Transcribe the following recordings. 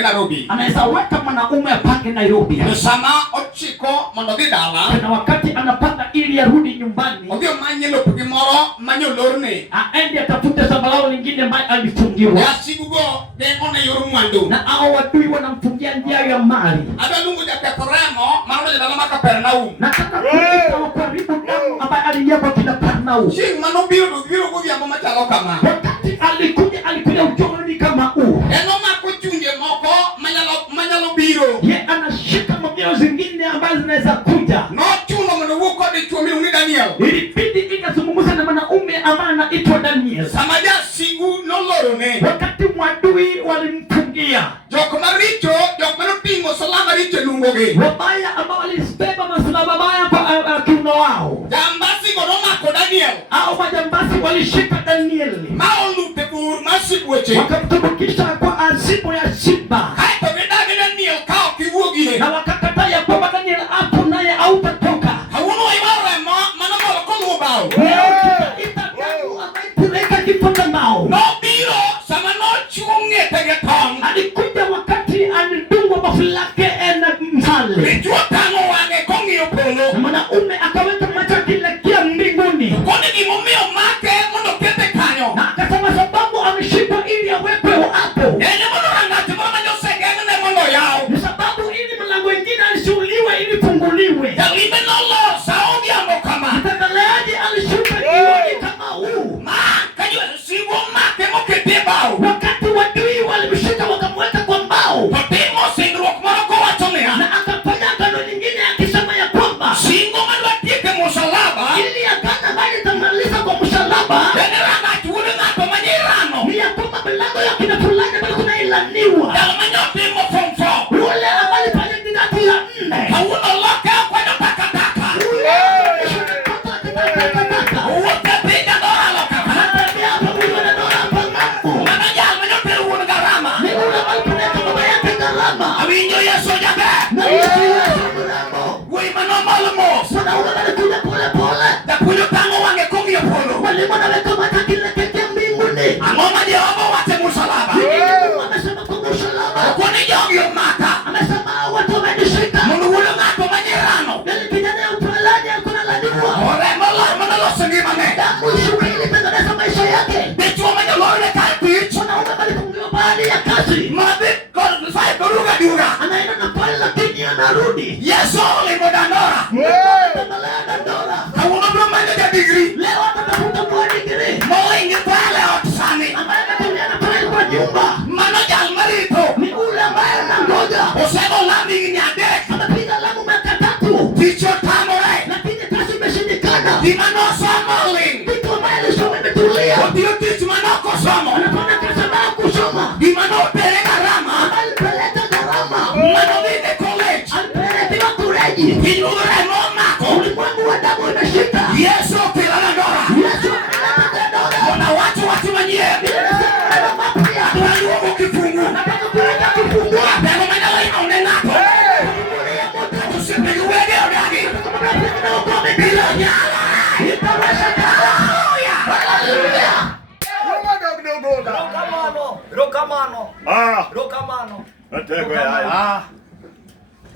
Nairobi. Anaweza weka mwanaume apange Nairobi. Sama ochiko mondogi dala. Na wakati anapanga ili arudi nyumbani. Ogyo manyelo pugimoro manyolorne. Aende atafute sambalao lingine ambaye alifungiwa. Yasibugo dengo na yorumwandu. Na hao wadui wanamfungia njia ya mali. Adalungu ya pekoremo manoje dala Kapernaum. Nataka kuita wa karibu damu ambaye aliyepa kina Kapernaum. Si manobiro kuvi ambao machalo kama. Wakati alikuja ujoni kama huu. Enoma kuchunje moko manyalo biro. Ye anashika mambo zingine ambazo zinaweza kuja. No chuno mnuko de chumi uni Daniel. Ilibidi ikazungumza na mwanaume ambaye anaitwa Daniel. Samaja sigu nolorone. Wakati mwadui walimfungia. Joko maricho, joko pingo salama richo lungoge. Wabaya ambao walisibeba masalaba mabaya kwa kiuno wao. Jambasi godoma ko Daniel. Hao majambasi walishika Daniel. Maolu tebur masibweche. Wakamtumukisha kwa azimu ya simba. Haito Daniel kao kivugi. Na wakakataa ya kwamba Daniel hapo naye hautatoka. Hauno imara manamo kono bao. Itataku amaipuleka kipata nao. No biro sama no chunge tegetong. Alikuja wakati alidungwa mafu lake na mfalme. Rijua tano wange kongi opolo. Na mwanaume akaweka macho akielekea mbinguni. Kone kimomeo make mono kete kanyo. Na akasema sababu ameshikwa ili awekwe hapo. Yenye mono rangati mono nyosege ngene mono yao. Ni sababu ili mlango ingine alishuhuliwe ili funguliwe. Dalime nolo saobi ambo kama. Mtakaleaji alishuka kiwani kama huu. Kajua sigo make mokete bao. Wakati wadui walimshika wakamweka kwa mbao. Totimo singro kumoroko watomea. Na akafanya agano lingine akisema ya kwamba singo malwatike musalaba. ili agano bali tamaliza kwa msalaba. Generanga chuule ngato manyirano. Ni ya kwamba milango ya kina fulani bali kuna ilaniwa. Dalmanyote mo fomfo. Ule ambaye pale ngati ya 4. Hauno loka kwa takataka. Uwote pinga dora loka. Anatembea pamoja na dola hapa ngapo. Manajal manyote uwote garama. Ni ule walipeleka baba yake gharama. Awinyo yeso jabe. Na Yesu Yesu mlango. Wei manomalomo. Sana ule alikuja pole pole. Da kuyo tango wange kongi opolo. Walimu wanaweka mataki lekeke mbinguni. Angoma Jehova wate musalaba. Amesema kwa msalaba. Kone jogyo mata. Amesema watu wamenishika. Mungu ule ngato manyirano. Yale kijana ya utawalaji hakuna laniwa. Ore malo sengima me. Damu shuka ili tengeneza maisha yake. Bichwa manyolore kalpich. Mwanaume alifungiwa baada ya kazi. Mabe kol sai koruga diuga. Anaenda na pale lakini anarudi. Yeso le modandora. Anatembelea Dandora. Hauno bromanya ya degree. Leo anatafuta kwa degree. Moingi pale otsani. Ambaye anatembea na pale kwa nyumba. Manojal marito. Ni ule ambaye anangoja. Osego lami nyadek. Amepiga lamu miaka 3. Ticho tamore. Lakini kazi imeshindikana. Dimano somoling. Kitu ambaye alisoma imetulia. Odio ticho manoko somo. Anafanya kazi ambayo kusoma. Dimano perega rama. Alipeleka gharama. Manovide college. Alipeleka kureji. Inudore momako. Ulimwengu wa damu imeshika. Yeso pilanadora. Yesu analeta Dandora. Wana watu manyie. Ana mapya. Tunaluogo kifungu. Nataka kuweka kifungua. Pero manalo inaonenato. Kufungulia moto. Tusipe uwege odagi. Na ukome bila nyala. Itawezekana. Hallelujah. Rokamano. Natego haya.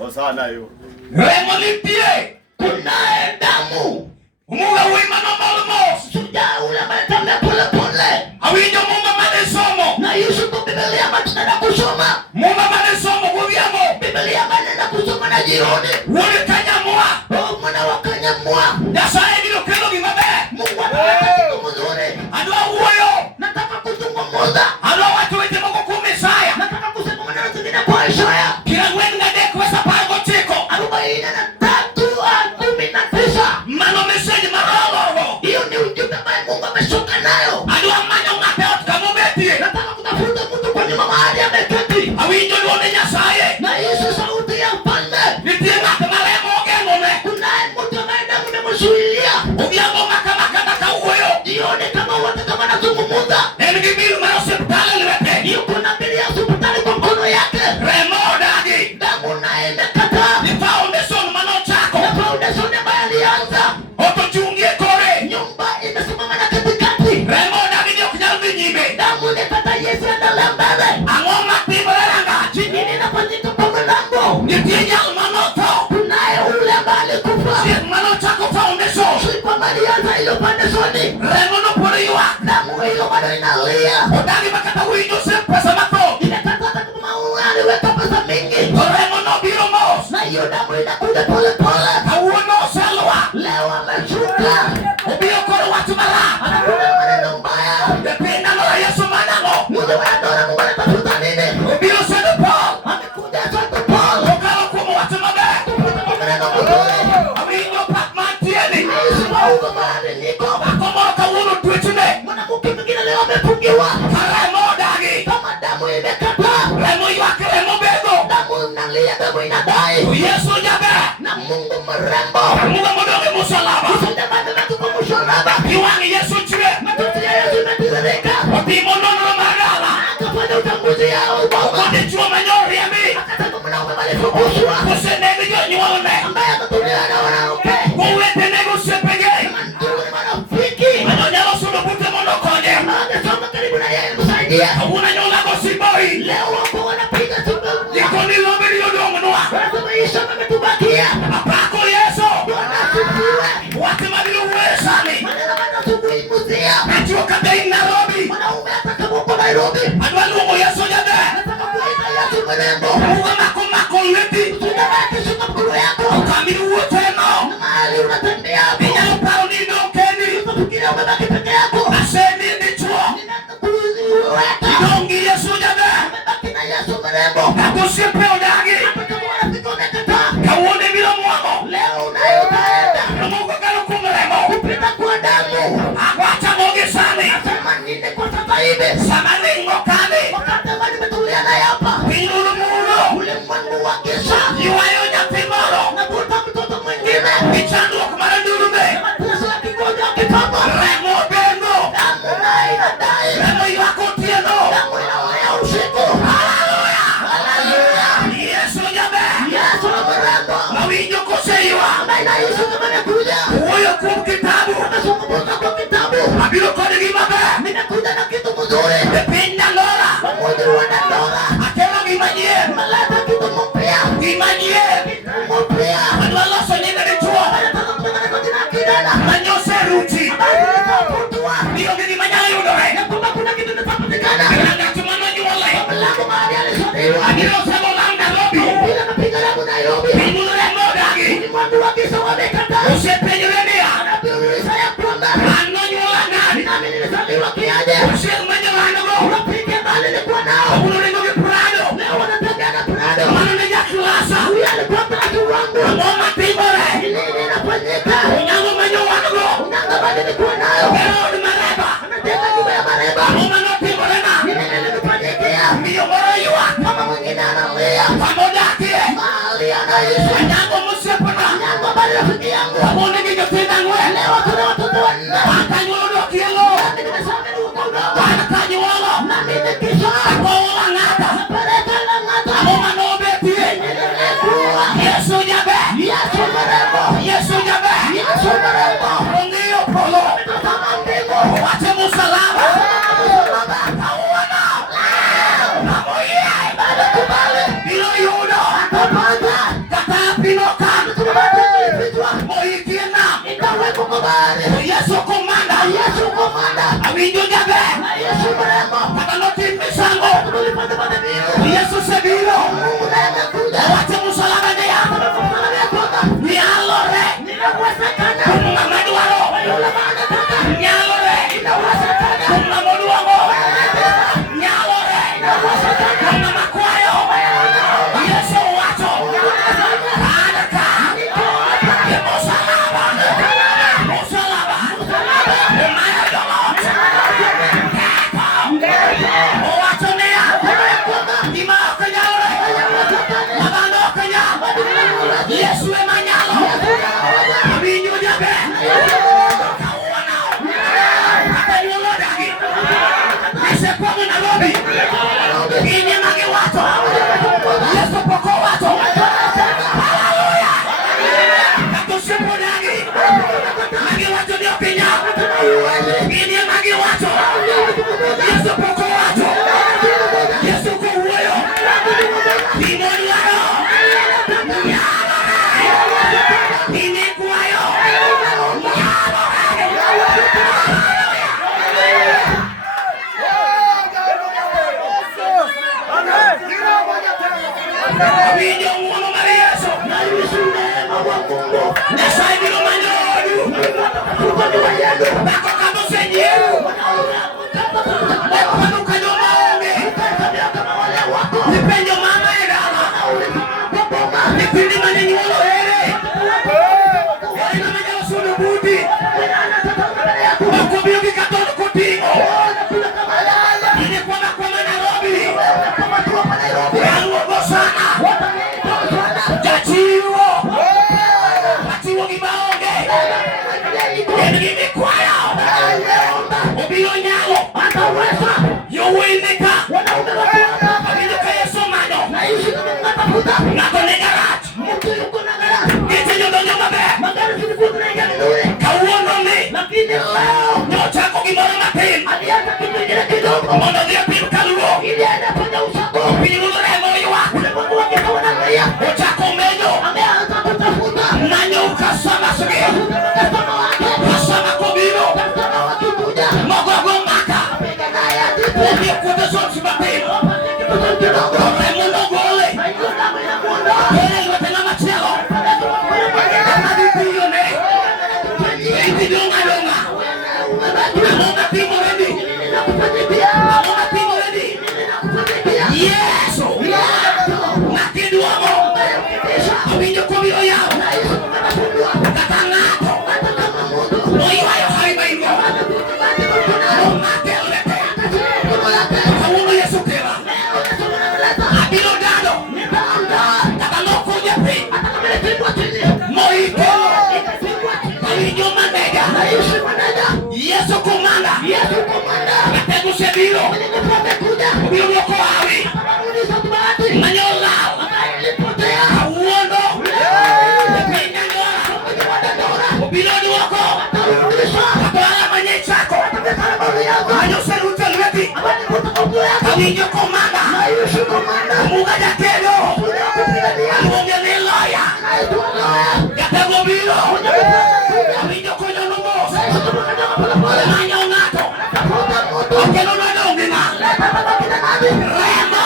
Osana hiyo. Remo lipie. Kunaye damu. Munga wima no malmo. Shujaa ule ambaye tembea pole pole. Awinyo munga mane somo. Na Yusufu Biblia ambayo tunaenda kusoma. Munga mane somo kuvyamo. Biblia ambayo tunaenda kusoma na jioni. Wole kanyamua. Oh, mwana wa kanyamua. Nyasaye bilo kelo gimabe. Mungu anataka kitu mzuri. Adwa uwoyo. Nataka kuzungumza. Adwa watu wete moko kumesaya. Nataka kusema maneno zingine kwa Isaya. Kila wenga deko wesa pango chiko. 43:19. Mano message maralo. Hiyo ni ujumbe ambaye Mungu ameshuka nayo. Adwa manyo ngate otkamubetie. Nataka kutafuta mtu kwa nyuma mahali ameketi. Awinyo luone Nyasaye. Na Yesu sauti ya mfalme. Nitie ngate maremo genone. Kunaye mtu ambaye damu imemzuilia. Uvyamo makamaka uwoyo. Jioni kama wote kama nazungumza. Engibiru marose pale liwete. Yuko na bili ya hospitali kwa mkono yake. Remo dagi. Damu naenda kata. Ni foundation mano chako. Na foundation ambayo alianza. Oto chungie kore. Nyumba imesimama na katikati. Remo dagi ndio kunyalvi nyime. Damu ni kata Yesu endelea mbele. Angoma tibaranga. hilo bado inalia. Odagi makata winyo se pesa mato. Imekata kumaua aliweka pesa mingi. Remo no biro mos. Na hiyo damu inakuja pole pole. Hauno salwa. Leo ameshuka. Obio koro watu mala. Anakuna maneno mbaya. Dependa no Yesu manalo. Mmoja wanadora Mungu anatafuta nini? Obio Saint Paul. Amekuja Saint Paul. Okalo kumu watu mabe. Maneno mzuri. Awinyo Pacman tieni. Yesu wauga mahali niko. Akomoka uno tuitune. Mwanamke mwingine leo amefungiwa. Karemo dagi. Kama damu imekataa. Remo yuake remo bego. Damu inalia, damu inadai. Yesu jabe. Na Mungu mrembo. Mungu mdogo musalaba. Usindamane watu kwa msalaba. Kiwangi Yesu chile. Matusi ya Yesu imetiririka. Opimo nono magala. Akafanya utambuzi yao uboma. Kode chuo manyori ya mi. Akataka mwanaume alifukuzwa. Kusenegi jo nyuone. Ambaye akatulia na wanaume. Kuwete nego sepege. Ndugu ni marafiki. Anyonyalo suno bute mono konye. Angesoma karibu na yeye msaidia. Awuna nyola go siboi. Leo wapo wanapiga tumbo. Nikoni lobe liyo dongunua. Wanasema Yesu ametubakia. Apako Yesu. Wanasifiwe. Wate mabilu uwesani. Maneno wanatukuimuzia. Atiwa kadei Nairobi. Mwanaume ataka huko Nairobi. Adwalumo Yesu jabe. Nataka kuita Yesu mrembo. Uwe mako leti. Tunabaki shika mkono yako. Kamili uwe teno. Na mahali unatembea hapo. Inyalo pao nino keni. Utafikiria umebaki peke yako. Aseni ni chuo. Ninakuziweka. Idongi Yesu jabe. Umebaki na Yesu mrembo. Nakusiepe odagi. Hata kama wanafika umekataa. Kawone bila mwamo. Leo unayo utaenda. Namungu kalu kumeremo. Kupita kwa damu. Agwacha moge sani. Nasema nini kwa sasa hivi? Samaningo kani. Wakati ambao nimetulia naye hapa. Pinulu mulo. Ulimwengu wa giza. Yuwayo nyatimoro. Navuta mtoto mwingine. Ichandu kumara ndurume. Mateso ya kigonjwa kitambo. Remo bengo. Damu nayo inadai. Remo yuwako tieno. Damu inaolea usiku. Hallelujah. Hallelujah. Yesu jabe. Yesu mrembo. Mawinyo kuseiwa. Ambaye na Yesu kama amekuja. Uyo kumkitabu. Amezungumza kwa kitabu. Abilo kode gimabe. Nimekuja na kitu mzuri. Dependa lora. Pamoja wana ndoa. Akelo gimanyie. Maleta kitu mpya. Gimanyie. Mpya. Adwalo sonyene ni chuo. Anataka kutangana kwa jina kidana. Manyose ruti. Anataka Ndiyo gini manyala yudore. ya kwamba kuna kitu kinapatikana. Nanga tumano nyuole. Mlango mahali alisafiriwa. Adilo sebo langa lobi. Bila napiga langu Nairobi. Pinulu remo dagi. Ulimwengu wa giza wamekataa. Usepenyo remia. Anabiuliza ya kwamba Ano nyuola nani. nami nilizaliwa kiaje. Usemenyo wanogo. Urafiki ambao nilikuwa nao. Uno ringo kiprado. Leo wanatembea na Prado. Mano neja klasa. Huyu alikuwa mradi wangu. Ngoma timore. Ni nini inafanyika? Unyango menyo wanogo. Unanga bado nilikuwa nayo. Pero ni mareba. Anajenga nyumba ya mareba. Ngoma no timore na. Ni nini nilifanyikia? Miyo moro yuwa. Mama mwingine analia. Pamoja akie. Mahali anaishi. Unyango musepona. Unanga bado rafiki yangu. Pamone gijo tena ngwe. Leo tuna watoto wanne. Akanyulo do kielo. Nami nimesafiri huko udogo. Akanyulo. Nami nikisha. Akola ngata. Napeleka na ng'ata. Ngoma no betie. Nilikuwa. Yesu jabe. Yesu mrembo. Yesu jabe. Yesu mrembo. Ongeo polo. Tazama mbingu. Wache musalaba. Msalaba. Auwana. Namoye. Bado kubali. Bilo yudo. Pamoja. Kata pinoka. Tunabatizwa. Moikiena. Ikawepo kubali. Yesu komanda. Yesu komanda. Awinjo jabe. Na Yesu mrembo. Kata noti misango. Tulipata maadhimisho. Yesu sebilo. Mungu naye amekuja. Wache musalaba ne ya. Tunafunga ya kwamba Nialore. ninawezekana. Kuna madwaro. Yule anataka. Nialore. Inawezekana. Kuna moduango. Anataka. Nialore. Inawezekana. Kuna makwayo. Yesu wacho. Adaka. Musalaba. Musalaba. Umaya dolot. Keko. Wacho ne ya. Ima okanyalore. Mabando okanyal. Yesu emanyalo. Abinyo jabe. Kauwana. Akanyulo dagi. Nisekwamu Nairobi. Inye magi wato. Yesu poko wato. Hallelujah. Katusipo dagi. Magi wato ndio Kenya. Inye magi wato. Yesu poko wato. Yesu kuhuyo. Imoni wano. Inye kuwayo. Winyo mwono mari Yesu. Na Yesu neema wa Mungu. Nyasaye biro manyoru. Kuko wa yendo. Bako kabo senyeru. Bako kanyo maombe. Nipenyo mama edala. Nipindi manyenyuolo here. Ina manyo sunu budi. Bako biyo kikatono kutingo. Ine kwa Nairobi. Yango sana. Jachiwo. Jachiwo kibaonge. Yengi kwaya. Obio nyalo. Ataweza. Yowindika. Abindika Yesu mano. Nako negarat. Kete nyodonyo mabe. Kauono ni. Nyochako kimona matin. Mono dia piru kaluo. Piru remo yuwa. Ochako menyo. Nanyo ukasama sige. Kasama kobiro. Mogo maka. Obio kuda zonsi matin. Remo no gole. Ele lwetena machelo. Amadi piyo ne. Iti donga. Amona pimo ready. Amona pimo ready. Yesu. Nakidu amo. Abinyo kubiro yao. Katangato. Oiwayo hariba ingo. Matelete. Kawuno Yesu kera. Abino dado. Katano kuja pi. Moiko. Abinyo manega. Yesu kumanda. Kategu sebiro. Ubiro yoko awi. Manyola. Awuono. Ubiro wako. Kapala manye chako. Manyo seruta lweti. Kabinyo komanda. Munga jatelo. Munga ni loya. Kategu biro. Kabinyo konyo numo. Manyo ngato. Okelo nadongina. Remo.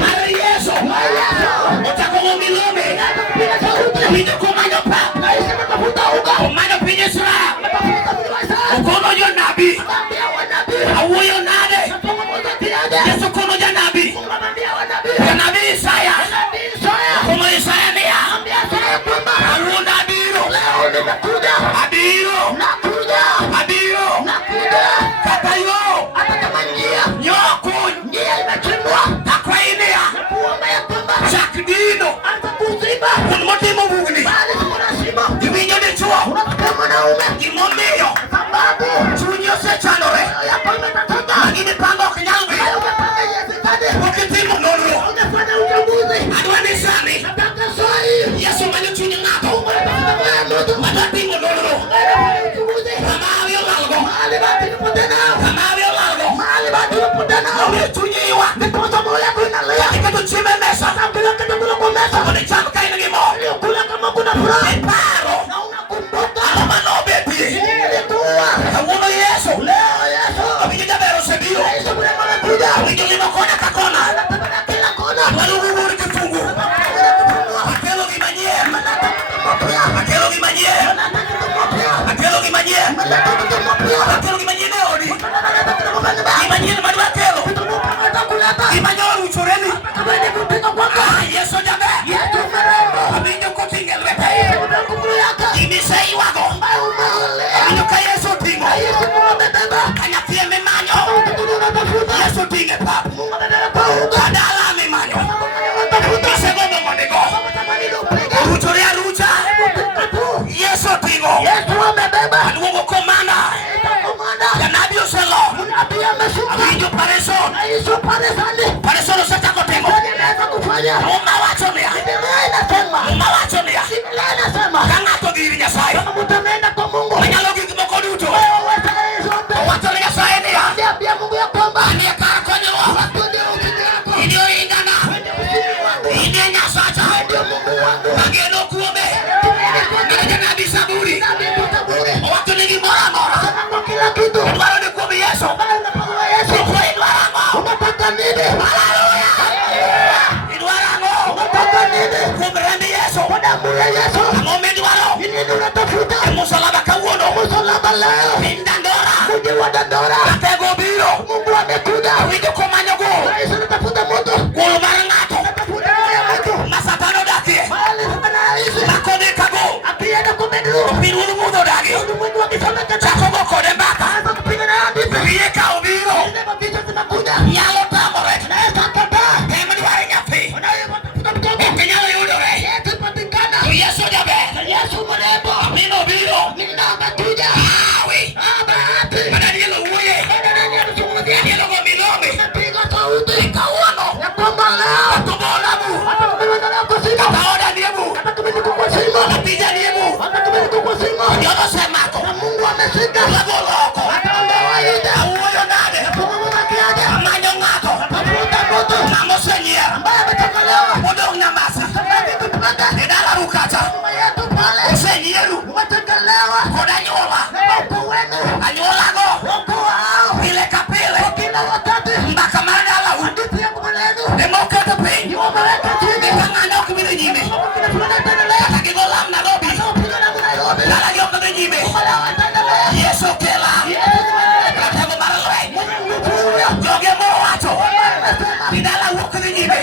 Mari Yesu. Otako ngomilome. Kabinyo komanyo pa. Komanyo pinyesra. Okono yo nabi. Awoyo nade. Yesu kono ya nabi. Ya nabi Isaya. Kono Isaya niya. Awo nabiro. Abiro. Abiro. Katayo. Nyoko. Takwainia. Chakdino. Unmotimo mugni. Divinyo de chuo. Gimomiyo. Chunyo se chanore. Magini pango kinyalwe. Ukitimo noro. Adwani sani. Yesu manyo chunyo ngato. Matatimo noro. Kamavyo lalgo. Kamavyo lalgo. Kamavyo chunyiwa. Ikato chime mesa. Kone chama kaina gimo. Eparo. Alama no beti. Awuno Yesu. Abinyo jabero sebiro. Abinyo lino kona kakona. Waluguburi kifungu. Akelo gimanye. Akelo gimanye. Akelo gimanye. Akelo gimanye neoni. Gimanye na madwa akelo. Gimanye oru choreni. Yesu jabe. Abinyo kotinge lwete. Gimisei wago. Abinyo ka Yesu tingo. Kanyafie memanyo. Yesu tinge papu. Kadala memanyo. Kisego mongo. Ruchorea rucha. Yesu tingo. Aduongo komanda. Yanabi oselo. Abinyo pareso. Pareso no seta kotengo. Uma wachonea. Kangato giri Nyasaye. Manyalo gigi moko duto. Wachone Nyasaye niya. Anie kara konyowa. Inyo ingana. Inye Nyasacha. Mageno kuome. Nina janabi saburi. Wachone gimora mora. Dwaro ni kuomi Yesu. Idwara ngo. Hallelujah. Idwara ngo. nini unatafuta? Msalaba kauono. Msalaba leo. Mindandora. Mji wa Dandora. Atego biro. Mungu amekuja. Wijo komanyogo. Yesu anatafuta moto. Golo marangato. Anatafuta moto. Masatano dakie. Mahali anaishi. Makode kago. Akienda kumedru. Pirulu mudo dagi. Mungu akisema Chakogo kode mbaka. anza kupiga na hadi. Wiye kao biro. Sema vitu zinakuja. Nyalo tamore. Naweza kataa. Kema ni wari nyafi. Unayetafuta mtoto. Kenyalo yudore. Yesu patikana. Yesu jabe. Yesu mrembo. Mino biro. Mimi na amekuja. Awi. Bahati. Mananielo uye. Nani anazungumzia? Nielo go milongi. Napiga sauti. Kauono. Ya kwamba leo. Tumolabu. Hata kumeza na kusima. Kaoda niebu. Hata kumeza kwa sima. Napija niebu. Hata kumeza kwa sima. Yono semako. Na Mungu ameshika. Lagoloko. Hata ondoa Yuda. Uyo nade. Mungu makiaje. Manyo ngato. Tafuta moto. Namosenyia. Ambaye ametokolewa. Udong namasa. Sasa tupata. Edala rukata. Mama yetu pale. Usenyieru. Umetokelewa. Kodanyola. Upo wenu. Anyolago. Upo wao. Pile kapile. Kila wakati. Mbaka mandala. Hadithi ya mwanenu. Demokata pinyo. Wameweka chini. Kangano kumile nyime. Kila tunaendelea. Kakigolam Nairobi. Piga na Nairobi. Lala yoka de nyime. Wala wataendelea. Yesu kela. Katego maralwe. Joge mo wacho. Bidala woka de nyime.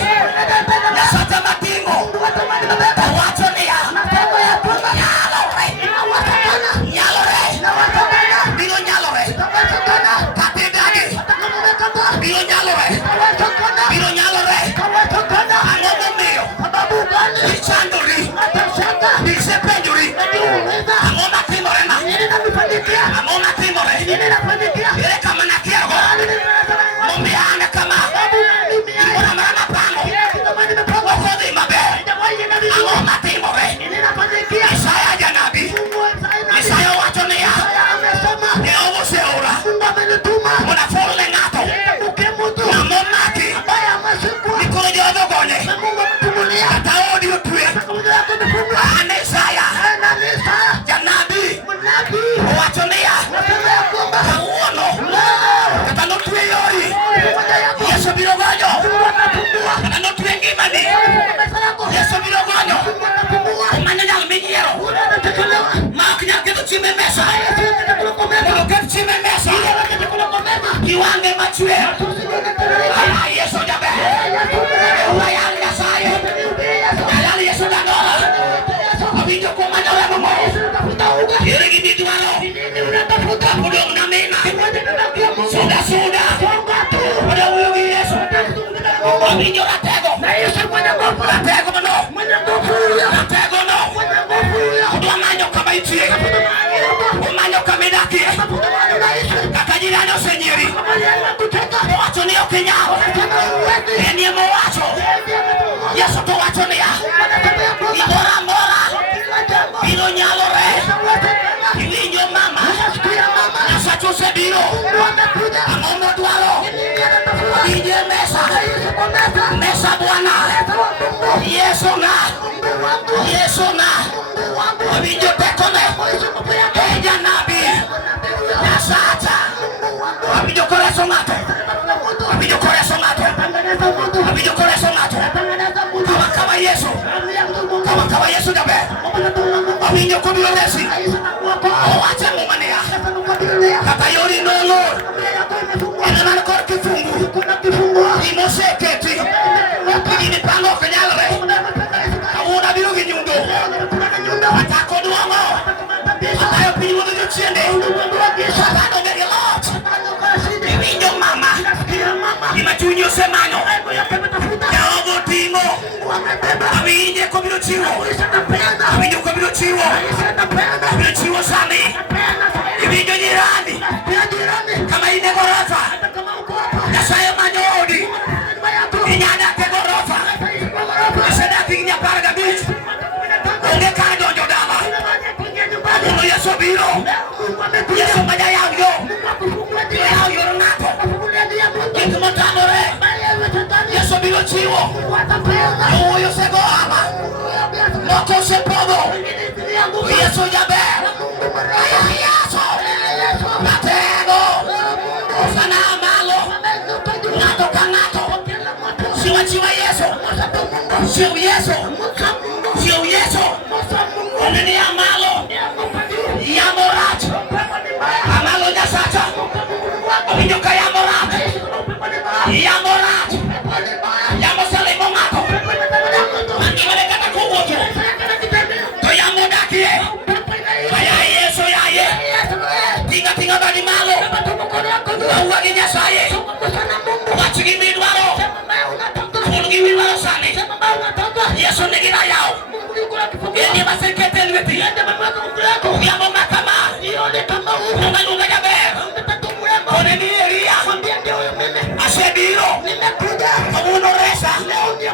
Nasata matingo. Wacho niya. Nyalore. Biro nyalore. Katedani. Biro nyalore. Biro nyalore. Angomo miyo. Ichandori. Isependori. Angoma timorema. Angoma timore. Ere kama nakiago. Mumbiane kama. Ora mama pango. Wakodi mabe. Angoma timore. Isaya janabi. Isaya watonia. Eogo seura. Muna fole ngato. Na momaki. Nikolo jodo gone. Ataodi utwe. Ane Isaya. Janabi. Watonia. Kauono. Katanotwe yori. Yesu biro gonyo. Katanotwe ngimani. Yesu biro gonyo. Umanya nyal minyiero. Maok nyal keto chiemo e mesa. Mondo ket chiemo e mesa. Kiwange machwe. Yesu jaber. Wayang Nyasaye. Ayang Yesu Dandora. Awinjo kuom anyuola momo. Ere gimi dwaro. Udong na mina. Suda. Udong wuyo gi Yesu. Awinjo ratego. Ratego no. Ratego no. Udwa manyo kama itie. Umanyo kama idakie. Kaka jirani osenyieri. Owacho ni ok inyal. En ema owacho. Yesu to wacho niya. Gimoro amora biro nyalore. Iwinjo mama. Nyasache osebiro. Ang'o modwaro? Winjo e mesa. Mesa Bwana. Yesu ng'a. Yesu ng'a. Awinjo tekone. Janabi. Nyasacha. Awinjo koreso ng'ato. Awinjo koreso ng'ato. Awinjo koreso ng'ato. Kawa Yesu. Kawa Yesu jaber. Awinjo kobiro resi. Owacho ang'o maniya. Kata yori nolor. Ene man kod kifungu. Imoseketi. Gini pango ok nyalre. Kawuono abiro gi nyundo. Atako duong'o. Atayo piny wuodho jochiende. Satan onge gi loch. Iwinjo mama. Gima chunyi osemanyo. Jaogo ting'o. Awinje kobiro chiwo. Awinjo kobiro chiwo. Kobiro chiwo sani. Iwinjo jirani. Kama in e gorofa. Nyasaye manyo odi. Inyadak e gorofa. Isedak higni 15. Onge kar donjo dala. Mondo Yesu biro. Yesu ma jayaw yo. Jayaw yor ng'ato. Gik motamore. Yesu biro chiwo. Owuoyo osego ama. Moko osepodho. Yesu jaber. Yesu. Matego. Sana malo. Ng'ato ka ng'ato. Chiwa Yesu. Chiw Yesu. Chiw Yesu. Oneni amalo. Niende mamlaka kukuleko. Yamo makama. Nione kama huko. Ungaluga jaber. Ungetaka mwema. One ni Elia. Mwambie ndio huyo mimi. Asebiro. Nimekuja. Kamuno resa. Leo ndio